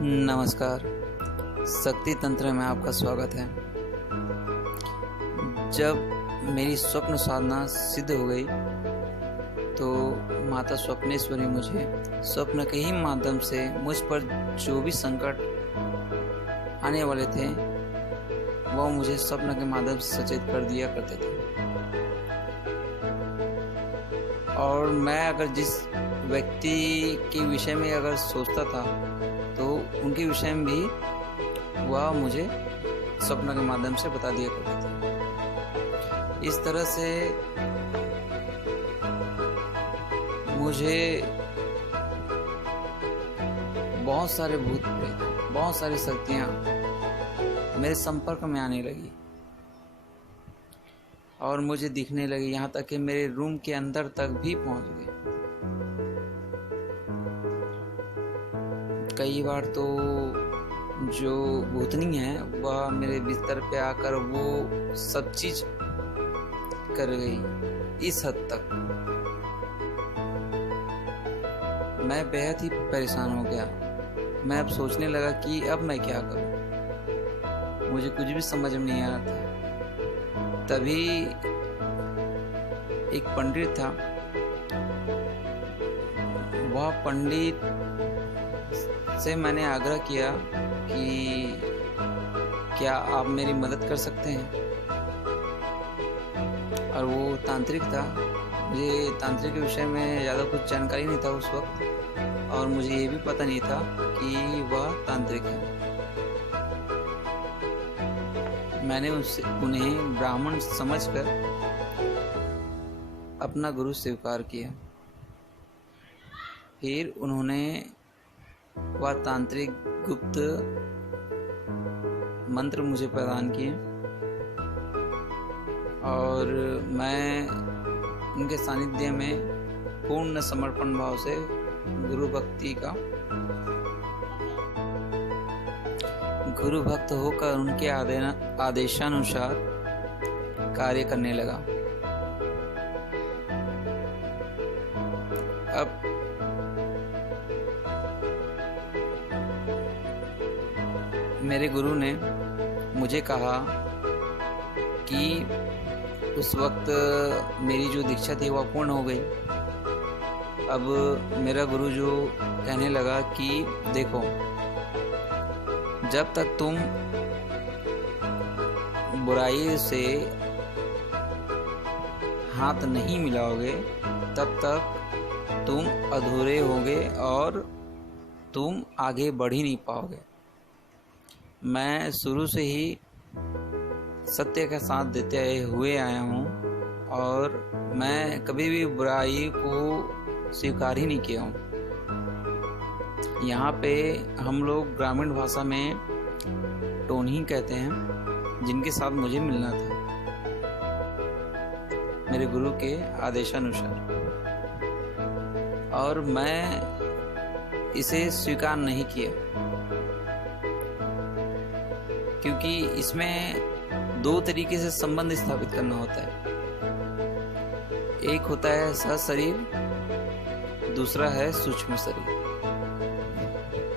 नमस्कार। शक्ति तंत्र में आपका स्वागत है। जब मेरी स्वप्न साधना सिद्ध हो गई तो माता स्वप्नेश्वरी मुझे स्वप्न के ही माध्यम से मुझ पर जो भी संकट आने वाले थे वह मुझे स्वप्न के माध्यम से सचेत कर दिया करते थे। और मैं अगर जिस व्यक्ति के विषय में अगर सोचता था तो उनके विषय में भी वह मुझे स्वप्न के माध्यम से बता दिया करते थे। इस तरह से मुझे बहुत सारे भूत प्रेत, बहुत सारी शक्तियाँ मेरे संपर्क में आने लगी और मुझे दिखने लगी, यहाँ तक कि मेरे रूम के अंदर तक भी पहुँच गए। कई बार तो जो भूतनी है वह मेरे बिस्तर पे आकर वो सब चीज कर गई। इस हद तक मैं बेहद ही परेशान हो गया। मैं अब सोचने लगा कि अब मैं क्या करूं। मुझे कुछ भी समझ में नहीं आ रहा था। तभी एक पंडित था। वह पंडित से मैंने आग्रह किया कि क्या आप मेरी मदद कर सकते हैं। और वो तांत्रिक था। मुझे तांत्रिक के विषय में ज़्यादा कुछ जानकारी नहीं था उस वक्त, और मुझे ये भी पता नहीं था कि वह तांत्रिक है। मैंने उन्हें ब्राह्मण समझकर अपना गुरु स्वीकार किया। फिर उन्होंने वह तांत्रिक गुप्त मंत्र मुझे प्रदान किए और मैं उनके सानिध्य में पूर्ण समर्पण भाव से गुरु भक्त होकर उनके आदेशानुसार कार्य करने लगा। अब मेरे गुरु ने मुझे कहा कि उस वक्त मेरी जो दीक्षा थी वह पूर्ण हो गई। अब मेरा गुरु जो कहने लगा कि देखो, जब तक तुम बुराई से हाथ नहीं मिलाओगे तब तक तुम अधूरे होगे और तुम आगे बढ़ ही नहीं पाओगे। मैं शुरू से ही सत्य का साथ देते हुए आया हूँ और मैं कभी भी बुराई को स्वीकार ही नहीं किया हूँ। यहाँ पे हम लोग ग्रामीण भाषा में टोनही कहते हैं, जिनके साथ मुझे मिलना था मेरे गुरु के आदेशानुसार, और मैं इसे स्वीकार नहीं किया क्योंकि इसमें दो तरीके से संबंध स्थापित करना होता है। एक होता है सहशरीर, दूसरा है सूक्ष्म शरीर।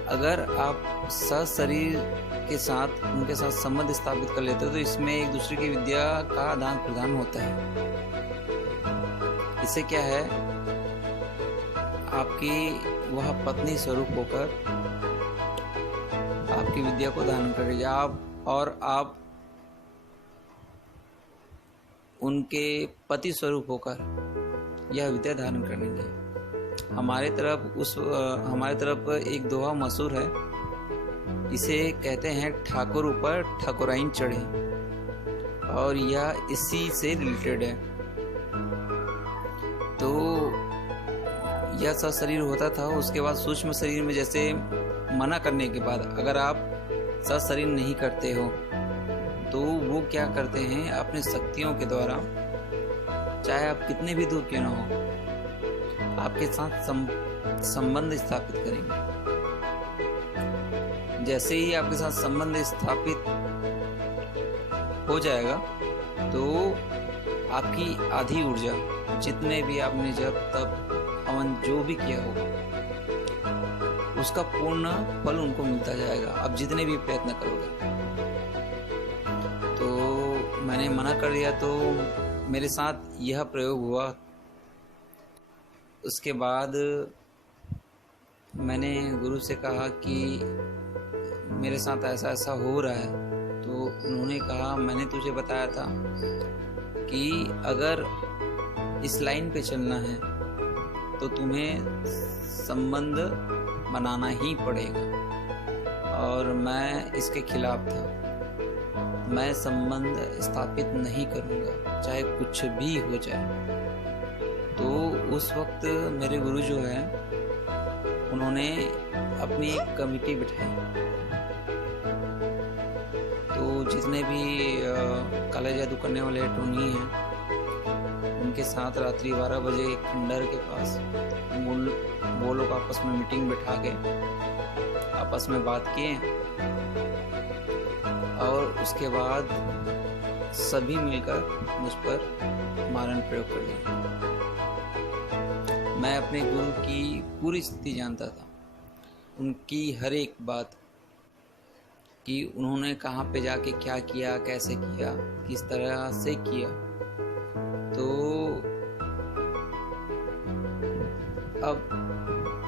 अगर आप सहशरीर के साथ उनके साथ संबंध स्थापित कर लेते हो तो इसमें एक दूसरे की विद्या का आदान प्रदान होता है। इससे क्या है, आपकी वह पत्नी स्वरूप होकर आपकी विद्या को धारण करेगी, आप उनके पति स्वरूप होकर यह विद्या धारण करेंगे। हमारे तरफ एक दोहा मशहूर है, इसे कहते हैं ठाकुर ऊपर ठाकुराइन चढ़े, और यह इसी से रिलेटेड है। तो यह सब शरीर होता था। उसके बाद सूक्ष्म शरीर में जैसे मना करने के बाद अगर आप सब शरीर नहीं करते हो तो वो क्या करते हैं, अपने शक्तियों के द्वारा, चाहे आप कितने भी दूर क्यों ना हो, आपके साथ संबंध स्थापित करेंगे। जैसे ही आपके साथ संबंध स्थापित हो जाएगा तो आपकी आधी ऊर्जा, जितने भी आपने जब तब हवन जो भी किया होगा, उसका पूर्ण फल उनको मिलता जाएगा, आप जितने भी प्रयत्न करोगे। तो मैंने मना कर दिया, तो मेरे साथ यह प्रयोग हुआ। उसके बाद मैंने गुरु से कहा कि मेरे साथ ऐसा ऐसा हो रहा है। तो उन्होंने कहा, मैंने तुझे बताया था कि अगर इस लाइन पे चलना है तो तुम्हें संबंध बनाना ही पड़ेगा, और मैं इसके खिलाफ था। मैं संबंध स्थापित नहीं करूँगा, चाहे कुछ भी हो जाए। तो उस वक्त मेरे गुरु जो है, उन्होंने अपनी एक कमेटी बिठाई। तो जितने भी काला जादू करने वाले टोनी हैं, उनके साथ रात्रि 12 बजे खंडर के पास वो लोग आपस में मीटिंग बिठा के आपस में बात किए, और उसके बाद सभी मिलकर मुझ पर मारण प्रयोग कर दिया। मैं अपने गुरु की पूरी स्थिति जानता था, उनकी हर एक बात, कि उन्होंने कहाँ पे जाके क्या किया, कैसे किया, किस तरह से किया। तो अब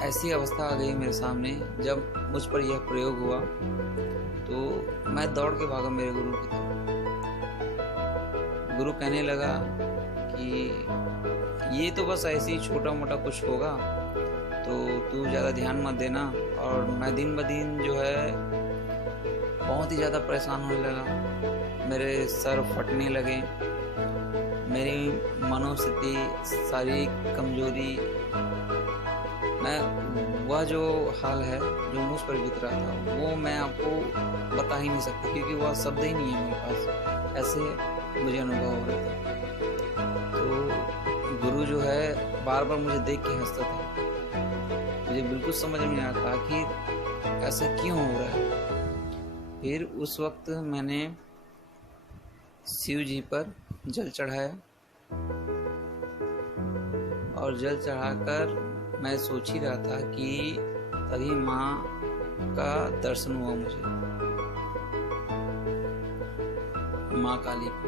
ऐसी अवस्था आ गई मेरे सामने, जब मुझ पर यह प्रयोग हुआ तो मैं दौड़ के भागा मेरे गुरु की तरफ। गुरु कहने लगा कि ये तो बस ऐसे ही छोटा मोटा कुछ होगा, तो तू ज़्यादा ध्यान मत देना। और मैं दिन ब दिन जो है बहुत ही ज़्यादा परेशान होने लगा। मेरे सर फटने लगे, मेरी मनोस्थिति, शारीरिक कमजोरी, मैं वह जो हाल है जो मुझ पर बीत रहा था वो मैं आपको बता ही नहीं सकता, क्योंकि वह शब्द ही नहीं है मेरे पास। ऐसे मुझे अनुभव हो रहा था। तो गुरु जो है बार बार मुझे देख के हंसता था। मुझे बिल्कुल समझ में नहीं आता कि ऐसा क्यों हो रहा है। फिर उस वक्त मैंने शिव जी पर जल चढ़ाया, और जल चढ़ाकर मैं सोच ही रहा था कि तभी माँ का दर्शन हुआ मुझे, माँ काली का।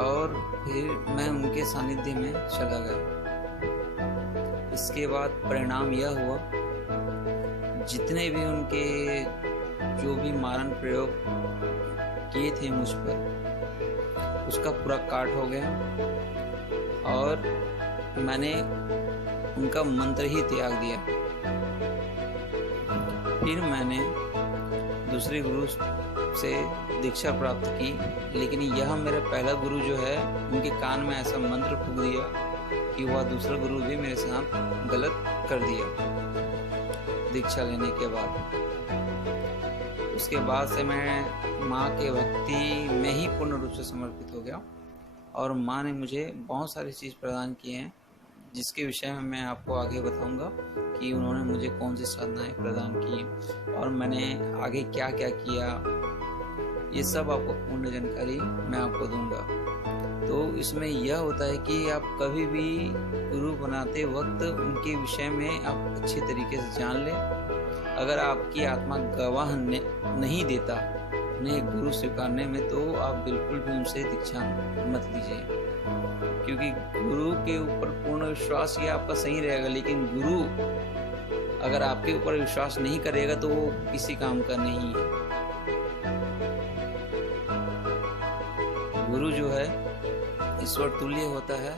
और फिर मैं उनके सानिध्य में चला गया। इसके बाद परिणाम यह हुआ, जितने भी उनके जो भी मारण प्रयोग किए थे मुझ पर, उसका पूरा काट हो गया, और मैंने उनका मंत्र ही त्याग दिया। फिर मैंने दूसरे गुरु से दीक्षा प्राप्त की, लेकिन यह मेरा पहला गुरु जो है, उनके कान में ऐसा मंत्र फूंक दिया कि वह दूसरा गुरु भी मेरे साथ गलत कर दिया दीक्षा लेने के बाद। उसके बाद से मैं माँ के भक्ति में ही पूर्ण रूप से समर्पित हो गया, और माँ ने मुझे बहुत सारी चीज़ प्रदान किए हैं, जिसके विषय में मैं आपको आगे बताऊंगा कि उन्होंने मुझे कौन सी साधनाएं प्रदान की और मैंने आगे क्या क्या किया। ये सब आपको पूर्ण जानकारी मैं आपको दूंगा। तो इसमें यह होता है कि आप कभी भी गुरु बनाते वक्त उनके विषय में आप अच्छे तरीके से जान लें। अगर आपकी आत्मा गवाह नहीं देता उन्हें गुरु स्वीकारने में, तो आप बिल्कुल भी उनसे दीक्षा मत लीजिए, क्योंकि गुरु के ऊपर पूर्ण विश्वास ये आपका सही रहेगा, लेकिन गुरु अगर आपके ऊपर विश्वास नहीं करेगा तो वो किसी काम का नहीं है। गुरु जो है ईश्वर तुल्य होता है,